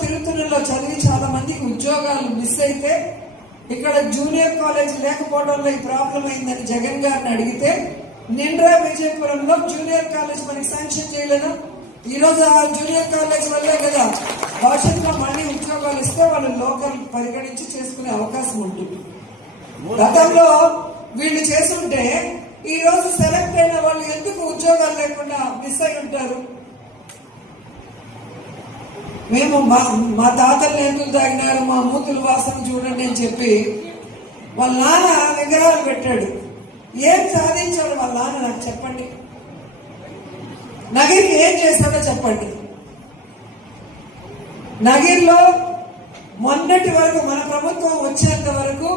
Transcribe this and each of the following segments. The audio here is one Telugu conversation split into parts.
తిరుత్తూరులో చదివి చాలా మందికి ఉద్యోగాలు మిస్ అయితే ఇక్కడ జూనియర్ కాలేజ్ లేకపోవడంలో ఈ ప్రాబ్లం అయిందని జగన్ గారిని అడిగితే నిండ్రా విజయపురంలో జూనియర్ కాలేజ్ మనకి శాంక్షన్ చేయలేదు? ఈ రోజు ఆ జూనియర్ కాలేజ్ వల్లే కదా భవిష్యత్తులో మళ్ళీ ఉద్యోగాలు ఇస్తే వాళ్ళు లోకల్ పరిగణించి చేసుకునే అవకాశం ఉంటుంది. గతంలో వీళ్ళు చేస్తుంటే ఈ రోజు సెలెక్ట్ అయిన వాళ్ళు ఎందుకు ఉద్యోగాలు లేకుండా మిస్ అయి ఉంటారు? మేము మా మా తాతలు ఎందుకు తాగినారు మా మూతుల వాసన చూడండి అని చెప్పి వాళ్ళ నాన్న విగ్రహాలు పెట్టాడు. ఏం సాధించాడు వాళ్ళ నాన్న నాకు చెప్పండి. నగిరికి ఏం చేశాడో చెప్పండి. నగిరిలో మొన్నటి వరకు మన ప్రభుత్వం వచ్చేంత వరకు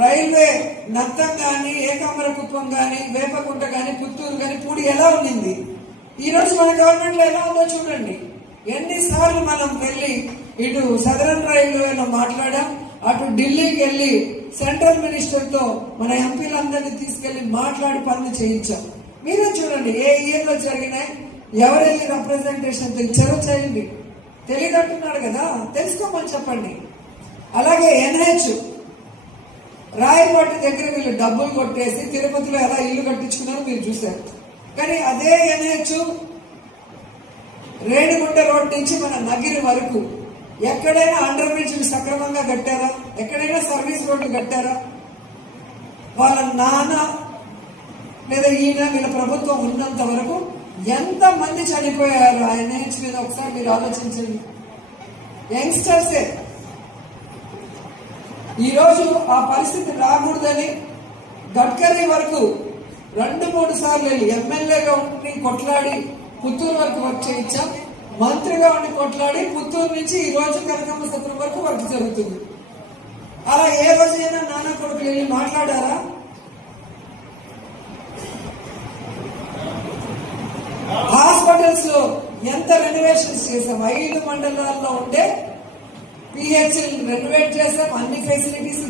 రైల్వే నత్తం కానీ ఏకాంబర కుప్పం కానీ వేపకుంట కానీ పుత్తూరు కానీ పూడి ఎలా ఉండింది? ఈరోజు మన గవర్నమెంట్లో ఎలా ఉందో చూడండి. ఎన్నిసార్లు మనం వెళ్ళి ఇటు సదరన్ రైల్వేలో మాట్లాడాం? అటు ఢిల్లీకి వెళ్ళి సెంట్రల్ మినిస్టర్తో మన ఎంపీలందరినీ తీసుకెళ్ళి మాట్లాడి పనులు చేయించాం. మీరే చూడండి ఏ ఇయర్లో జరిగినాయి? ఎవరైతే రిప్రజెంటేషన్ తెచ్చారో చేయండి. తెలియదంటున్నాడు కదా తెలుసుకోమని చెప్పండి. అలాగే ఎన్హెచ్ రాయకోట దగ్గర వీళ్ళు డబ్బులు కొట్టేసి తిరుపతిలో ఎలా ఇల్లు కట్టించుకున్నారో మీరు చూశారు. కానీ అదే ఎన్హెచ్ రేణిగుంట రోడ్ నుంచి మన నగిరి వరకు. ఎక్కడైనా అండర్ బ్రిడ్జ్ సక్రమంగా కట్టారా? ఎక్కడైనా సర్వీస్ రోడ్లు కట్టారా? వాళ్ళ నాన్న లేదా ఈయన వీళ్ళ ప్రభుత్వం ఉన్నంత వరకు ఎంత మంది చనిపోయారు? ఆ ఎన్హెచ్ మీద ఒకసారి మీరు ఆలోచించండి. యంగ్స్టర్సే ఈరోజు ఆ పరిస్థితి రాకూడదని గడ్కరీ వరకు రెండు మూడు సార్లు ఎమ్మెల్యేగా ఉండి కొట్లాడి పుత్తూరు వరకు వర్క్ చేయించాం. మంత్రిగా ఉండి కొట్లాడి పుత్తూరు నుంచి ఈ రోజు కనకమ్మ సత్రం వరకు వర్క్ జరుగుతుంది. అలా ఏ రోజైనా నాన్న కొడుకులు వెళ్ళి మాట్లాడారా? హాస్పిటల్స్లో ఎంత రెనోవేషన్స్ చేసాం ఐదు మండలాల్లో ఉంటే పిహెచ్ రెనోవేట్ చేసాం అన్ని ఫెసిలిటీస్